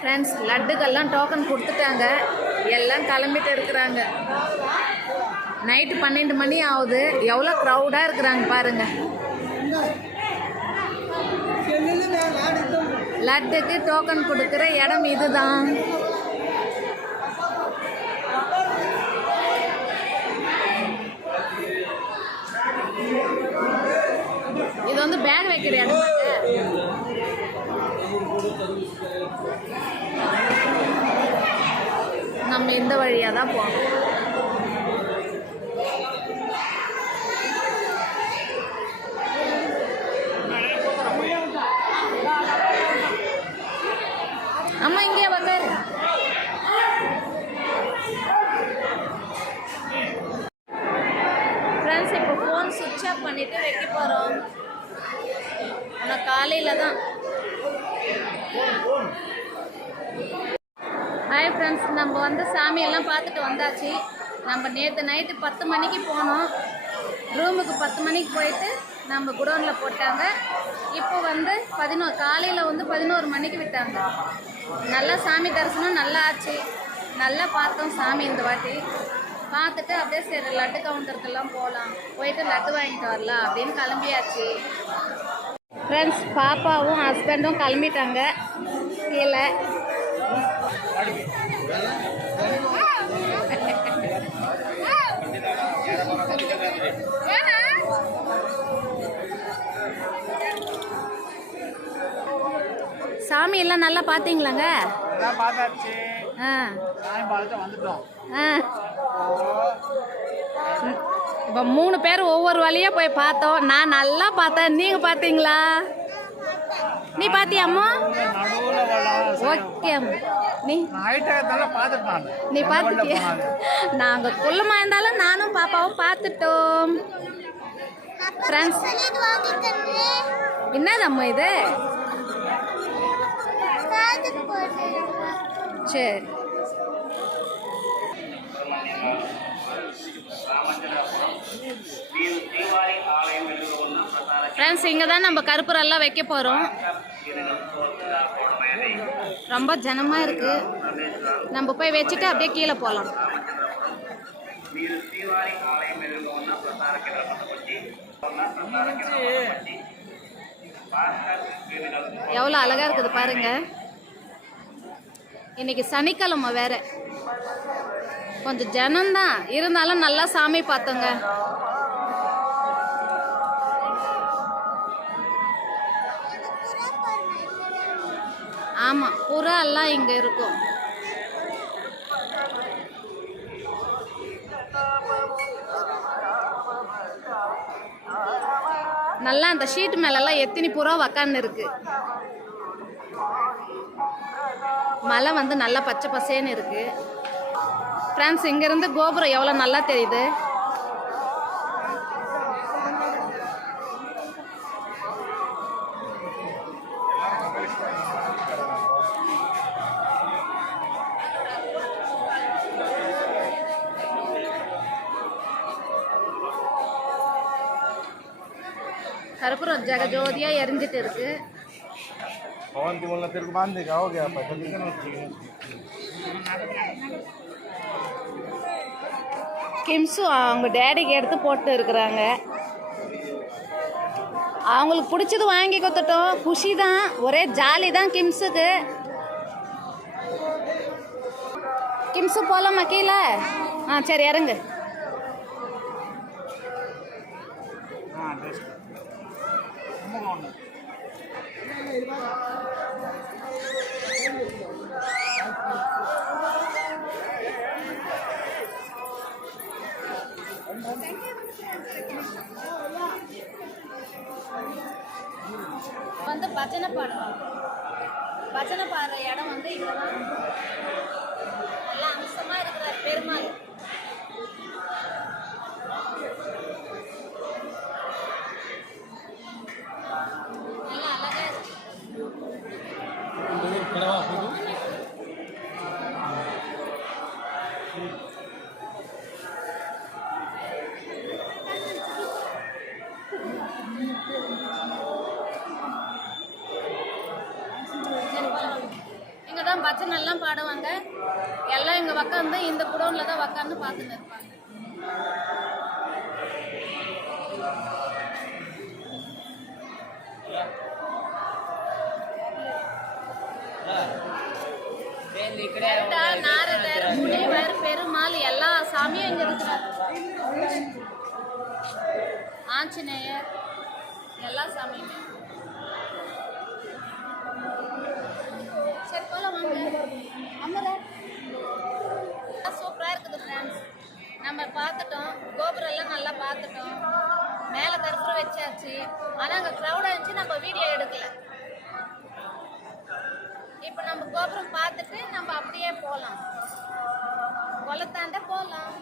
Friends லட்டுக்கெல்லாம் token கொடுத்துட்டாங்க. எல்லாம் கிளம்பிட்டு இருக்கிறாங்க. நைட்டு பன்னெண்டு மணி ஆகுது. எவ்வளோ க்ரௌடாக இருக்கிறாங்க பாருங்க. லட்டுக்கு டோக்கன் கொடுக்குற இடம் இதுதான். இது வந்து பேக் வைக்கிற இடம் நம்ம இந்த வழியாக தான் போகணும். அம்மா இங்கே உக்காரு ஃப்ரெண்ட்ஸ் இப்போ ஃபோன் சுவிட்ச் ஆஃப் பண்ணிட்டு வைக்க போகிறோம் ஆனால் காலையில் தான். ஹாய் ஃப்ரெண்ட்ஸ் நம்ம வந்து சாமியெல்லாம் பார்த்துட்டு வந்தாச்சு. நம்ம நேற்று நைட்டு பத்து மணிக்கு போனோம். ரூமுக்கு பத்து மணிக்கு போயிட்டு நம்ம குடோனில் போட்டாங்க. இப்போ வந்து பதினோரு காலையில் வந்து பதினோரு மணிக்கு விட்டாங்க. நல்லா சாமி தரிசனம் நல்லா ஆச்சு. நல்லா பார்த்தோம் சாமி இந்த வாட்டி. பார்த்துட்டு அப்படியே சரி லட்டு கவுண்டருக்கெல்லாம் போகலாம் போயிட்டு லட்டு வாங்கிட்டு வரலாம் அப்படின்னு கிளம்பியாச்சு. ஃப்ரெண்ட்ஸ் பாப்பாவும் ஹஸ்பண்டும் கிளம்பிட்டாங்க. கீழே. சாமி எல்லாம் நல்லா பார்த்தீங்களாங்க? பார்த்தாச்சு. ஆ. வந்துட்டோம். ஆ. இப்போ மூணு பேர் ஒவ்வொரு வழியாக போய் பார்த்தோம். நான் நல்லா பார்த்தேன். நீங்கள் பார்த்தீங்களா? நீ பார்த்தியாம்மா ஓகே நீ நீ பார்த்துட்டியா நாங்கள் குள்ளமா இருந்தாலும் நானும் பாப்பாவும் பார்த்துட்டோம் ஃப்ரெண்ட்ஸ் என்னதம்மா இது? சரி. ஃப்ரெண்ட்ஸ் இங்கே தான் நம்ம கருப்பூரெல்லாம் வைக்க போகிறோம் ரொம்ப ஜனமாக இருக்குது நம்ம போய் வச்சுட்டு அப்படியே கீழே போகலாம் எவ்வளோ அழகாக இருக்குது பாருங்க. இன்னைக்கு சனிக்கிழமை வேற. கொஞ்சம் ஜனம்தான். இருந்தாலும் நல்லா சாமி பார்த்தோங்க. ஆமாம் புறா எல்லாம் இங்கே இருக்கும். நல்லா அந்த ஷீட் மேலெல்லாம் எத்தினி புறா உக்காந்து இருக்கு. மலை வந்து நல்லா பச்சை பசேன்னு இருக்கு. ஃப்ரெண்ட்ஸ் இங்கேருந்து கோபுரம் எவ்வளோ நல்லா தெரியுது? கற்பூரம் ஜெகஜோதியாக எரிஞ்சிட்டு இருக்கு पवन की बोलना तेरे को बांध देगा हो गया पैसा देगा ना கிம்ஸு அவங்க டேடிக்கு எடுத்து போட்டு இருக்கிறாங்க அவங்களுக்கு பிடிச்சது வாங்கி கொடுத்துட்டோம் குஷி தான் ஒரே ஜாலி தான் கிம்ஸுக்கு கிம்ஸு போகலாமா கீழே ஆ சரி இறங்கு வந்து பஜனை பாடுறோம். பஜனை பாடுற இடம் வந்து இங்கே தான். நல்லா அம்சமாக இருக்கிற பெருமாள். நல்லா அழகா இருக்கு இங்கே தான் எல்லாம் பச்சனை எல்லாம் பாடுவாங்க எல்லாம் இங்கே உக்காந்து இந்த குடோனில் தான் உக்காந்து இருப்பாங்க. நாரதர் முனிவர் பெருமாள் எல்லா சாமியும் இங்க இருக்கிறார் ஆஞ்சநேயர் எல்லா சாமியுமே நம்ம பார்த்துட்டோம். கோபுரம் எல்லாம் நல்லா பார்த்துட்டோம். மேலே கருப்புற வச்சாச்சு. ஆனால் அங்கே க்ரௌடாக இருந்துச்சு. நம்ம வீடியோ எடுக்கல. இப்போ நம்ம கோபுரம் பார்த்துட்டு நம்ம அப்படியே போகலாம் கொலத்தாண்ட போகலாம்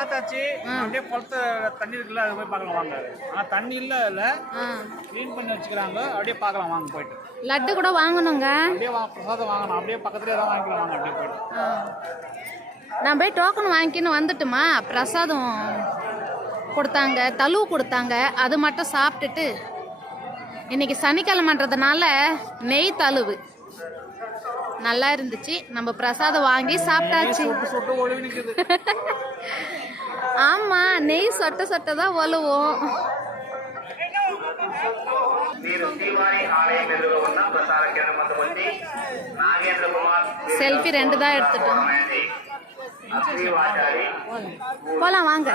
பார்த்தாச்சு அப்படியே குளத்த தண்ணி இருக்குல்ல அது போய் பார்க்கலாம் வாங்க. ஆனா தண்ணி இல்ல இல்ல க்ளீன் பண்ணி வச்சுக்கிறாங்க. அப்படியே பார்க்கலாம் வாங்க போயிட்டு. லட்டு கூட வாங்கணுங்க. அப்படியே வா பிரசாதம் வாங்கணும். அப்படியே பக்கத்துலேயே தான் வாங்கிக்கலாம் வாங்க அப்படியே போயிட்டு. நான் போய் டோக்கன் வாங்கிக்கின்னு வந்துட்டுமா? பிரசாதம் கொடுத்தாங்க தழுவு கொடுத்தாங்க. அது மட்டும் சாப்பிட்டுட்டு இன்னைக்கு சனிக்கிழமைன்றதுனால நெய் தழுவு. நல்லா இருந்துச்சு. நம்ம பிரசாதம் வாங்கி சாப்பிட்டாச்சு. ஆமா நெய் சொட்ட சொட்ட தான் ஒலுவோம் செல்ஃபி ரெண்டு தான் எடுத்துட்டோம். போலாம் வாங்க.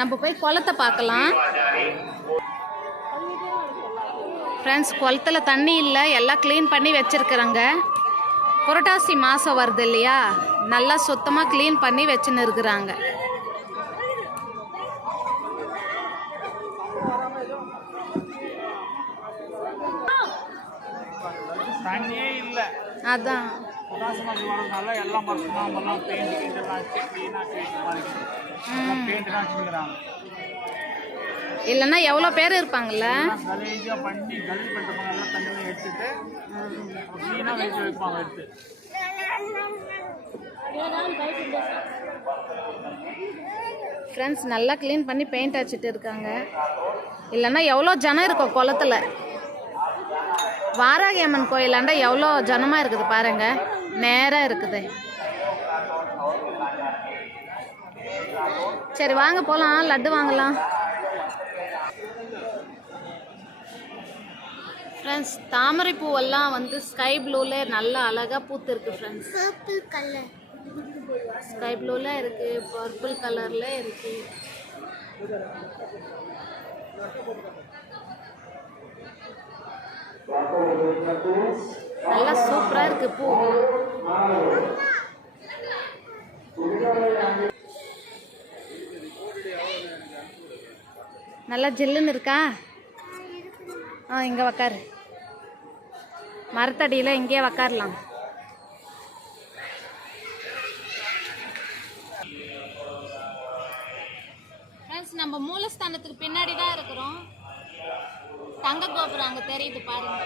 நம்ம போய் குளத்தை பார்க்கலாம். ஃப்ரெண்ட்ஸ் குளத்துல தண்ணி இல்லை. எல்லாம் க்ளீன் பண்ணி வச்சுருக்குறாங்க. புரட்டாசி மாதம் வருது இல்லையா? நல்லா சுத்தமாக க்ளீன் பண்ணி வச்சுன்னு இருக்கிறாங்க. அதான். உதாசமாக வரதுனால எல்லாம் மரத்துலாம் எல்லாம் பெயிண்ட் கீண்ட் எல்லாம் வச்சு க்ளீனாக க்ளீன் மாதிரி பெயிண்ட்லாம் வச்சுக்கிறாங்க. இல்லைன்னா எவ்வளோ பேர் இருப்பாங்கல்ல? கலீஜாக பண்ணி கலீஜ் பண்ணுறவங்க தண்ணியில் எடுத்துட்டு க்ளீனாக வச்சு வைப்பாங்க எடுத்து. ஃப்ரெண்ட்ஸ் நல்லா க்ளீன் பண்ணி பெயிண்ட் அடிச்சிட்டு இருக்காங்க. இல்லைன்னா எவ்வளோ ஜனம் இருக்கும் குளத்துல? வாராகி அம்மன் கோயிலாண்டா எவ்வளோ ஜனமாக இருக்குது பாருங்க. நேராக இருக்குது. சரி வாங்க போகலாம் லட்டு வாங்கலாம். ஃப்ரெண்ட்ஸ் தாமரை பூவெல்லாம் வந்து ஸ்கை ப்ளூவில் நல்லா அழகாக பூத்துருக்கு ஃப்ரெண்ட்ஸ் பர்பிள் கலர் ஸ்கை ப்ளூவில் இருக்குது பர்பிள் கலரில் இருக்குது நல்லா சூப்பராக இருக்கு பூ. நல்லா ஜில்லுன்னு இருக்கா? ஆ இங்கே உக்காரு. மரத்தடியில் இங்கேயே உக்காரலாம். நம்ம மூலஸ்தானத்துக்கு பின்னாடி தான் இருக்கிறோம். தங்க கோபுரம் அங்கே தெரியுது பாருங்க.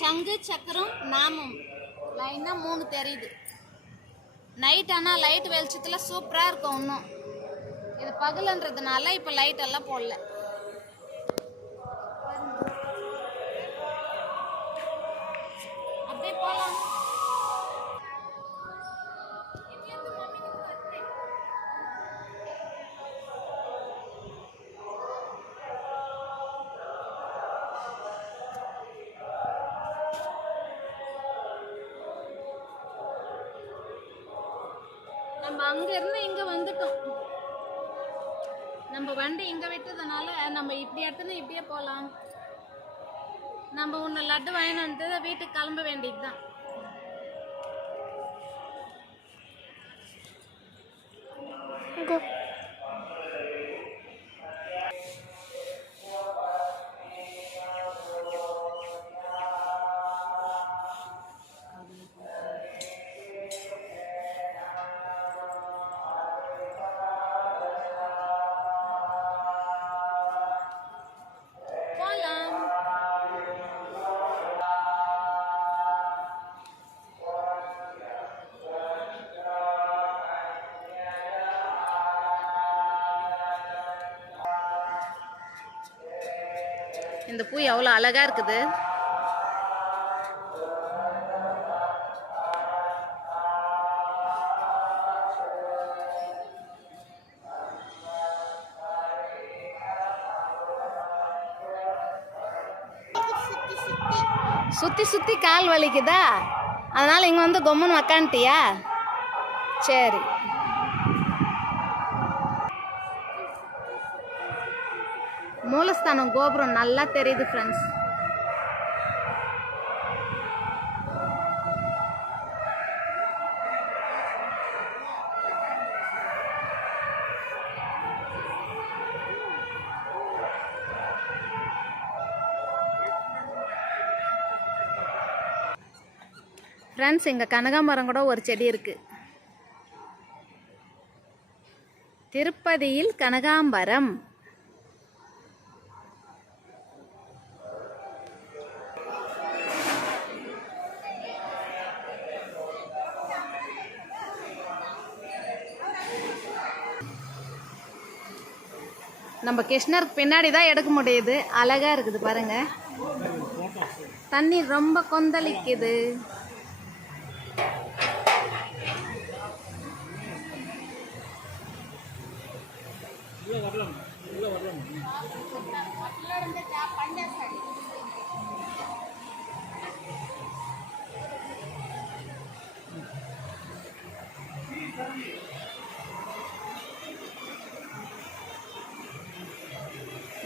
சங்கு சக்கரம் நாமம். லைனாக மூணு தெரியுது. நைட் ஆனால் லைட் வெளிச்சத்தில் சூப்பராக இருக்கும் இன்னும். இது பகலுன்றதுனால இப்போ லைட் எல்லாம் போடல. அங்க இருந்து இங்க வந்துட்டோம். நம்ம வண்டி இங்க விட்டதுனால நம்ம இப்படி இடத்துல இப்படியே போகலாம். நம்ம உன்னை லட்டு வாங்கினது வந்து வீட்டுக்கு கிளம்ப வேண்டியதுதான். போலாம் இந்த பூ எவ்வளோ அழகாக இருக்குது. சுற்றி சுற்றி கால் வலிக்குதா? அதனால் இங்கே வந்து கொம்முன்னு உக்காந்துட்டியா? சரி. தேவஸ்தானம் கோபுரம் நல்லா தெரியுது ஃப்ரெண்ட்ஸ் ஃப்ரெண்ட்ஸ் இங்கே கனகாமரம் கூட ஒரு செடி இருக்கு. திருப்பதியில் கனகாம்பரம். நம்ம கிருஷ்ணருக்கு பின்னாடி தான் எடுக்க முடியுது. அழகாக இருக்குது பாருங்க. தண்ணி ரொம்ப கொந்தளிக்குது.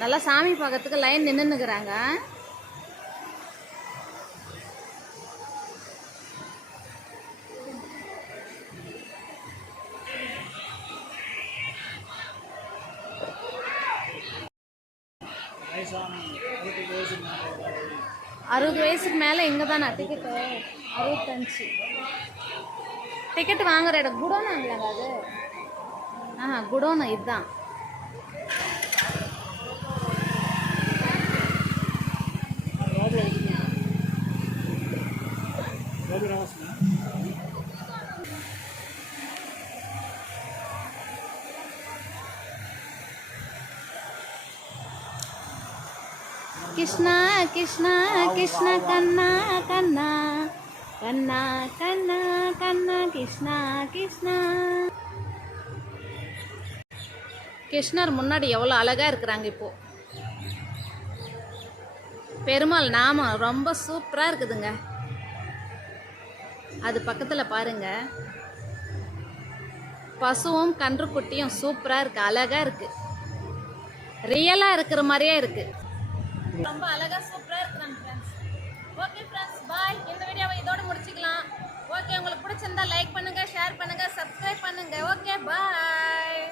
நல்லா சாமி பார்க்கறதுக்கு லைன் நின்றுனுக்குறாங்க அறுபது வயசுக்கு மேலே இங்கே தானா டிக்கெட்டு அறுபத்தஞ்சு. டிக்கெட் வாங்குற இடம் குடோனாங்களாங்க அது ஆ குடோனு இதுதான். கிருஷ்ணா கிருஷ்ணா கிருஷ்ணா கண்ணா கண்ணா. கண்ணா கண்ணா கண்ணா. கிருஷ்ணா கிருஷ்ணா. கிருஷ்ணர் முன்னாடி எவ்வளோ அழகா இருக்கிறாங்க இப்போ. பெருமாள் நாமம் ரொம்ப சூப்பராக இருக்குதுங்க. அது பக்கத்தில் பாருங்க. பசுவும் கன்றுக்குட்டியும் சூப்பராக இருக்குது அழகாக இருக்குது ரியலாக இருக்கிற மாதிரியே இருக்குது ரொம்ப அழகாக சூப்பராக இருக்குது இருக்கிறாங்க ஃப்ரெண்ட்ஸ் ஓகே ஃப்ரெண்ட்ஸ் பாய் இந்த வீடியோவை இதோடு முடிச்சுக்கலாம். ஓகே உங்களுக்கு பிடிச்சிருந்தா லைக் பண்ணுங்கள் ஷேர் பண்ணுங்கள் சப்ஸ்கிரைப் பண்ணுங்கள் ஓகே பாய்